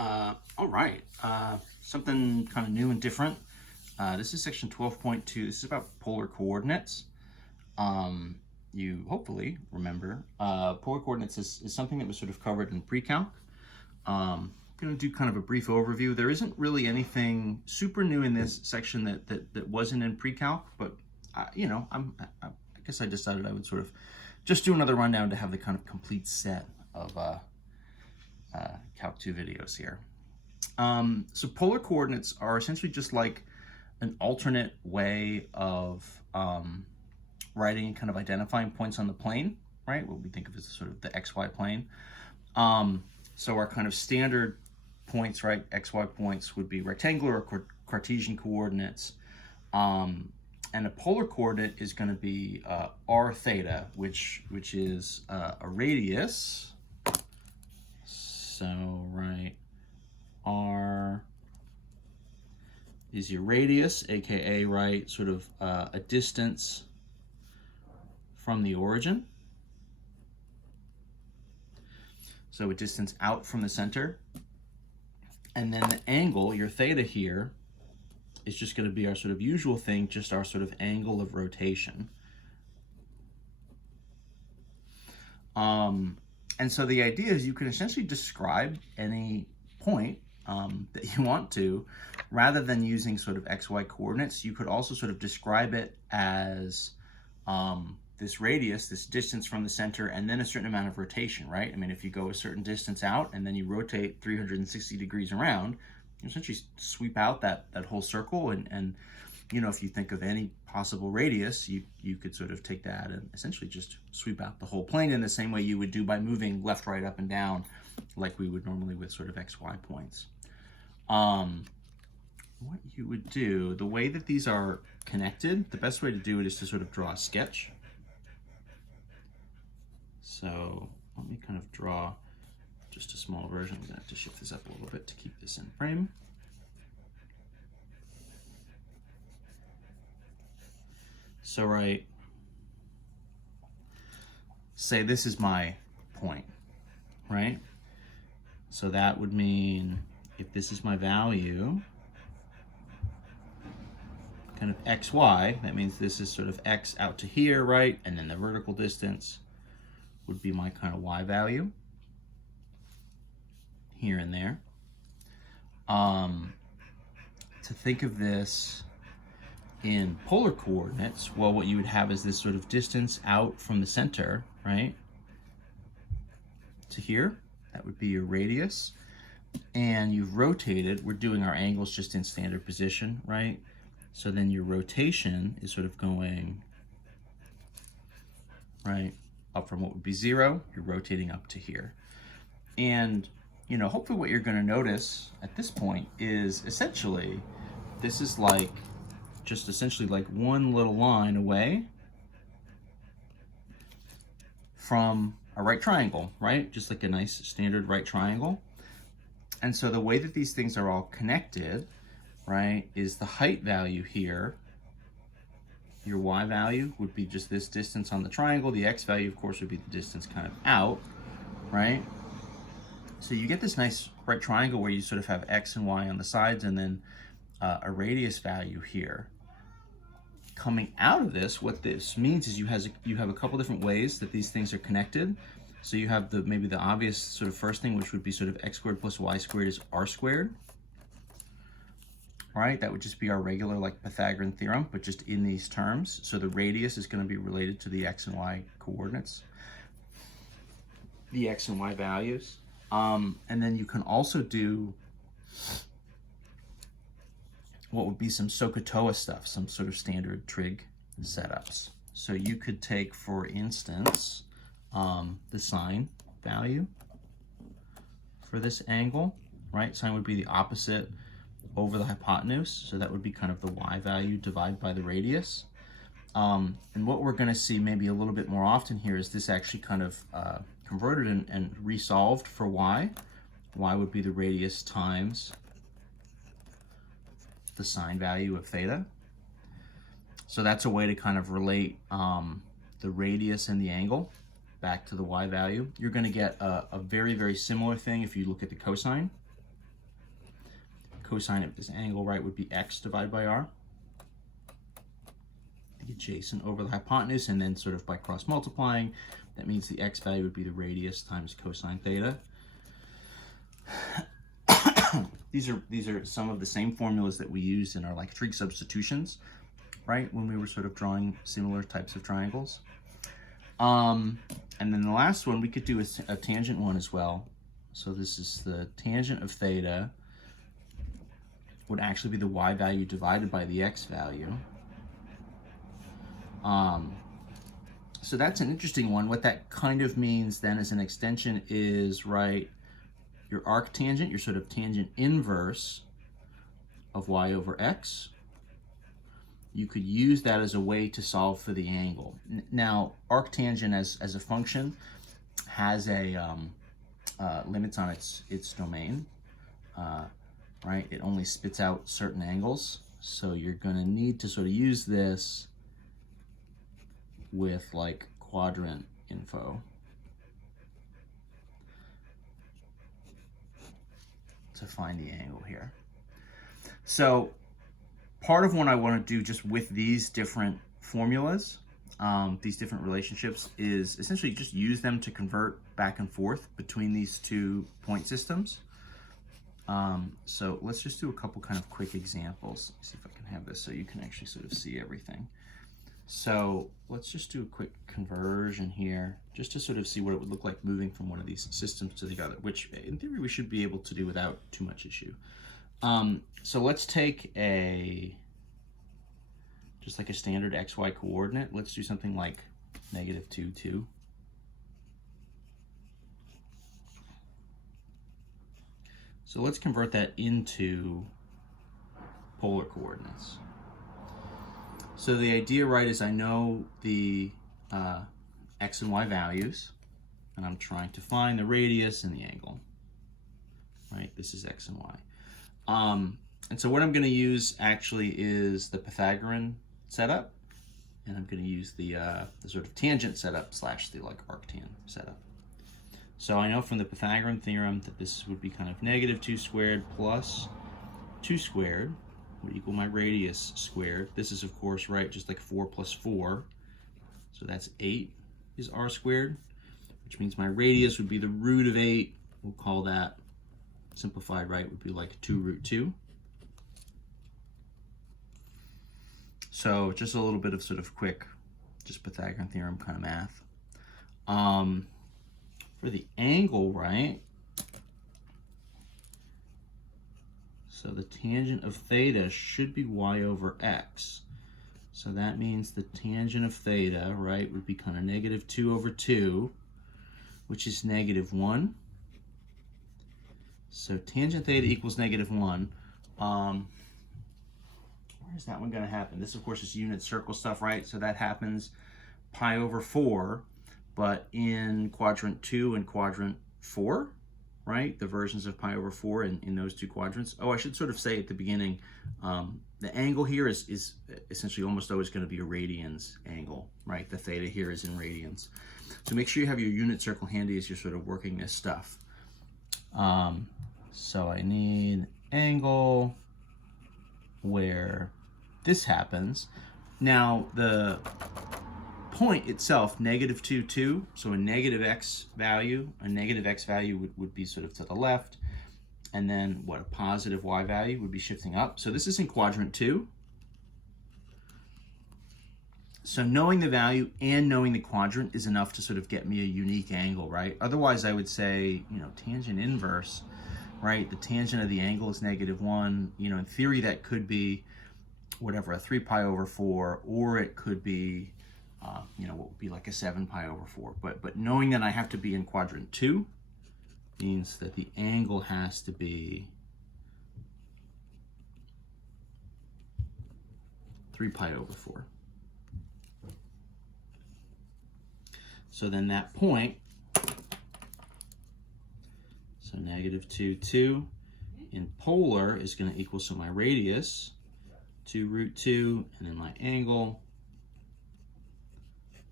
All right, something kind of new and different. This is section 12.2. This is about polar coordinates. You hopefully remember polar coordinates is something that was sort of covered in pre-calc. I'm going to do kind of a brief overview. There isn't really anything super new in this section that wasn't in pre-calc, but I guess I decided I would sort of just do another rundown to have the kind of complete set of Calc 2 videos here. So polar coordinates are essentially just like an alternate way of writing and kind of identifying points on the plane, right? What we think of as sort of the XY plane. So our kind of standard points, right, XY points would be rectangular or Cartesian coordinates. And a polar coordinate is going to be r theta, which is a radius. So, right, r is your radius, aka, right, sort of a distance from the origin. So a distance out from the center. And then the angle, your theta here, is just going to be our sort of usual thing, just our sort of angle of rotation. And so the idea is you can essentially describe any point that you want to, rather than using sort of XY coordinates. You could also sort of describe it as this radius, this distance from the center, and then a certain amount of rotation, right? I mean, if you go a certain distance out and then you rotate 360 degrees around, you essentially sweep out that whole circle. And if you think of any possible radius, you could sort of take that and essentially just sweep out the whole plane in the same way you would do by moving left, right, up and down, like we would normally with sort of XY points. What you would do, the way that these are connected, the best way to do it is to sort of draw a sketch. So let me kind of draw just a small version. I'm going to have to shift this up a little bit to keep this in frame. So, right, say this is my point, right? So that would mean if this is my value, kind of XY, that means this is sort of X out to here, right? And then the vertical distance would be my kind of Y value here and there. To think of this in polar coordinates, well, what you would have is this sort of distance out from the center, right, to here. That would be your radius. And you've rotated, we're doing our angles just in standard position, right? So then your rotation is sort of going, right, up from what would be 0, you're rotating up to here. And, hopefully what you're going to notice at this point is essentially, this is like, just essentially like one little line away from a right triangle, right? Just like a nice standard right triangle. And so the way that these things are all connected, right, is the height value here. Your Y value would be just this distance on the triangle. The X value, of course, would be the distance kind of out, right? So you get this nice right triangle where you sort of have X and Y on the sides and then a radius value here. Coming out of this, what this means is you have a couple different ways that these things are connected. So you have maybe the obvious sort of first thing, which would be sort of x squared plus y squared is r squared. All right, that would just be our regular like Pythagorean theorem, but just in these terms. So the radius is going to be related to the x and y coordinates, the x and y values. And then you can also do what would be some SOHCAHTOA stuff, some sort of standard trig setups. So you could take, for instance, the sine value for this angle, right? Sine would be the opposite over the hypotenuse, so that would be kind of the y value divided by the radius. And what we're going to see maybe a little bit more often here is this actually kind of converted and resolved for y. Y would be the radius times the sine value of theta. So that's a way to kind of relate the radius and the angle back to the y value. You're going to get a very, very similar thing if you look at the cosine. cosine of this angle, right, would be x divided by r, the adjacent over the hypotenuse, and then sort of by cross multiplying, that means the x value would be the radius times cosine theta. These are some of the same formulas that we used in our like trig substitutions, right, when we were sort of drawing similar types of triangles. And then the last one, we could do a tangent one as well. So this is the tangent of theta would actually be the y value divided by the x value. So that's an interesting one. What that kind of means then as an extension is, right, your arctangent, your sort of tangent inverse of y over x, you could use that as a way to solve for the angle. Now, arctangent as a function has a limits on its domain, right? It only spits out certain angles, so you're going to need to sort of use this with like quadrant info to find the angle here. So part of what I want to do just with these different formulas, these different relationships, is essentially just use them to convert back and forth between these two point systems. So let's just do a couple kind of quick examples. See if I can have this so you can actually sort of see everything. So let's just do a quick conversion here, just to sort of see what it would look like moving from one of these systems to the other, which in theory we should be able to do without too much issue. So let's take just like a standard XY coordinate. Let's do something like -2, 2. So let's convert that into polar coordinates. So the idea, right, is I know the x and y values, and I'm trying to find the radius and the angle, right? This is x and y. And so what I'm going to use actually is the Pythagorean setup, and I'm going to use the sort of tangent setup slash the like arctan setup. So I know from the Pythagorean theorem that this would be kind of -2 squared plus 2 squared would equal my radius squared. This is, of course, right, just like 4 plus 4. So that's 8 is r squared, which means my radius would be the root of 8. We'll call that simplified, right, would be like 2 root 2. So just a little bit of sort of quick, just Pythagorean theorem kind of math. For the angle, right, so the tangent of theta should be y over x. So that means the tangent of theta, right, would be kind of -2 over 2, which is -1. So tangent theta equals -1. Where is that one going to happen? This, of course, is unit circle stuff, right? So that happens pi over 4, but in quadrant 2 and quadrant 4, right? The versions of pi over 4 in those two quadrants. Oh, I should sort of say at the beginning, the angle here is essentially almost always going to be a radians angle, right? The theta here is in radians. So make sure you have your unit circle handy as you're sort of working this stuff. So I need angle where this happens. Now the point itself, -2, 2, so a negative x value would be sort of to the left, and then what, a positive y value would be shifting up. So this is in quadrant 2. So knowing the value and knowing the quadrant is enough to sort of get me a unique angle, right? Otherwise I would say, you know, tangent inverse, right? The tangent of the angle is -1. You know, in theory that could be whatever, a 3 pi over 4, or it could be you know, what would be like a 7 pi over 4. But knowing that I have to be in quadrant 2 means that the angle has to be 3 pi over 4. So then that point, so -2, 2 in polar is going to equal, so my radius, 2 root 2, and then my angle,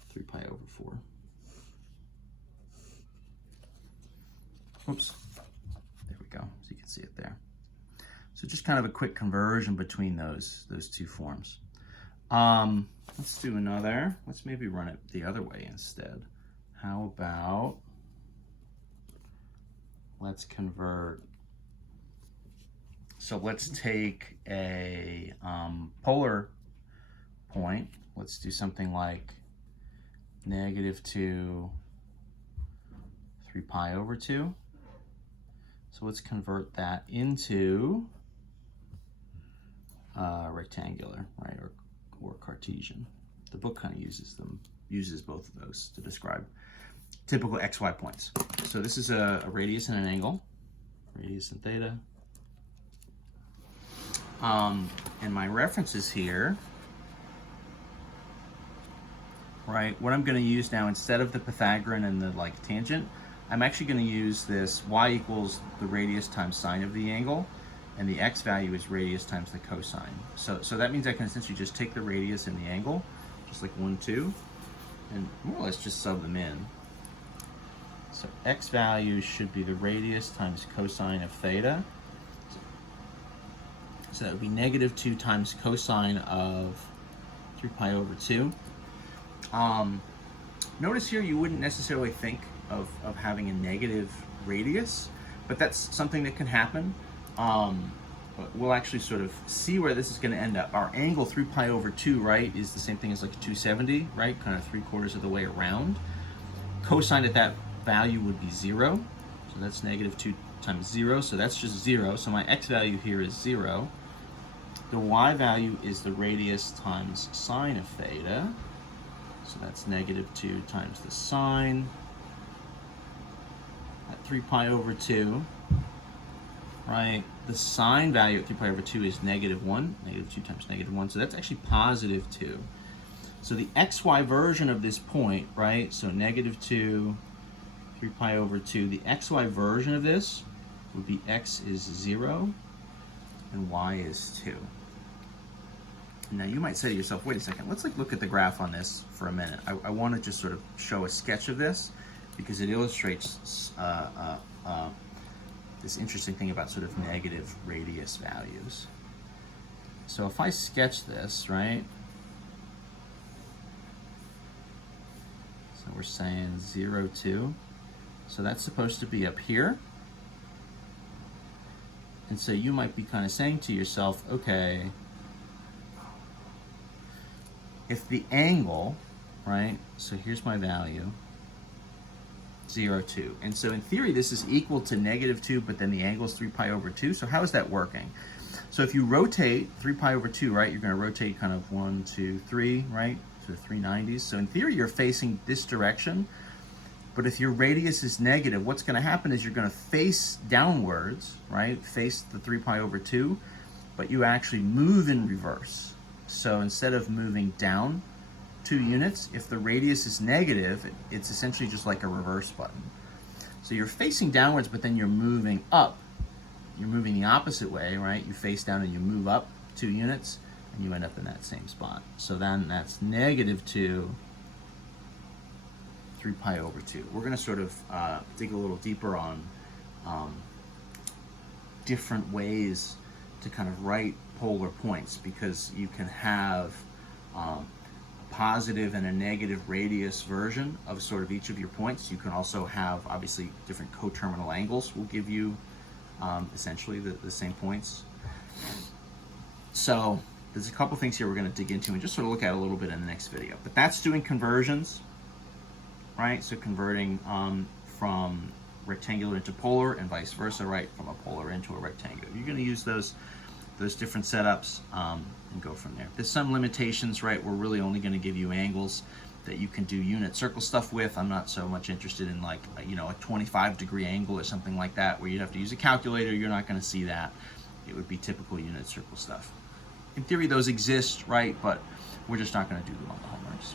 3 pi over 4. Oops, there we go, so you can see it there. So just kind of a quick conversion between those two forms. Let's do another. Let's maybe run it the other way instead. How about, let's convert. So let's take a polar point. Let's do something like -2, 3 pi over 2. So let's convert that into rectangular, right, or Cartesian. The book kind of uses both of those to describe typical XY points. So this is a radius and an angle, radius and theta. And my references here, right, what I'm going to use now, instead of the Pythagorean and the like tangent, I'm actually going to use this y equals the radius times sine of the angle, and the x value is radius times the cosine. So that means I can essentially just take the radius and the angle, just like 1, 2, and more or less just sub them in. So x value should be the radius times cosine of theta. So that would be -2 times cosine of 3 pi over 2. Notice here you wouldn't necessarily think of having a negative radius, but that's something that can happen. But we'll actually sort of see where this is going to end up. Our angle 3 pi over 2, right, is the same thing as like 270, right, kind of 3/4 of the way around. Cosine at that value would be 0, so that's -2 times 0, so that's just 0. So my x value here is 0. The y value is the radius times sine of theta, so that's -2 times the sine at 3 pi over 2, right? The sine value at 3 pi over 2 is -1, -2 times -1, so that's actually +2. So the xy version of this point, right, so -2, 3 pi over 2, the xy version of this would be x is 0 and y is 2. Now you might say to yourself, wait a second, let's look at the graph on this for a minute. I want to just sort of show a sketch of this because it illustrates this interesting thing about sort of negative radius values. So if I sketch this, right, so we're saying 0, 2, so that's supposed to be up here. And so you might be kind of saying to yourself, okay, if the angle, right, so here's my value, 0, 2. And so in theory, this is equal to -2, but then the angle is 3 pi over 2. So how is that working? So if you rotate 3 pi over 2, right, you're going to rotate kind of 1, 2, 3, right, so 390s. So in theory, you're facing this direction. But if your radius is negative, what's going to happen is you're going to face downwards, right, face the 3 pi over 2, but you actually move in reverse. So instead of moving down 2 units, if the radius is negative, it's essentially just like a reverse button. So you're facing downwards, but then you're moving up. You're moving the opposite way, right? You face down and you move up 2 units, and you end up in that same spot. So then that's -2, 3 pi over 2. We're going to sort of dig a little deeper on different ways to kind of write polar points, because you can have a positive and a negative radius version of sort of each of your points. You can also have, obviously, different coterminal angles will give you essentially the same points. So there's a couple things here we're going to dig into and just sort of look at a little bit in the next video. But that's doing conversions, right? So converting from rectangular into polar and vice versa, right? From a polar into a rectangular. You're going to use those different setups and go from there. There's some limitations, right? We're really only going to give you angles that you can do unit circle stuff with. I'm not so much interested in like, you know, a 25-degree angle or something like that where you'd have to use a calculator. You're not going to see that. It would be typical unit circle stuff. In theory, those exist, right? But we're just not going to do them on the homeworks.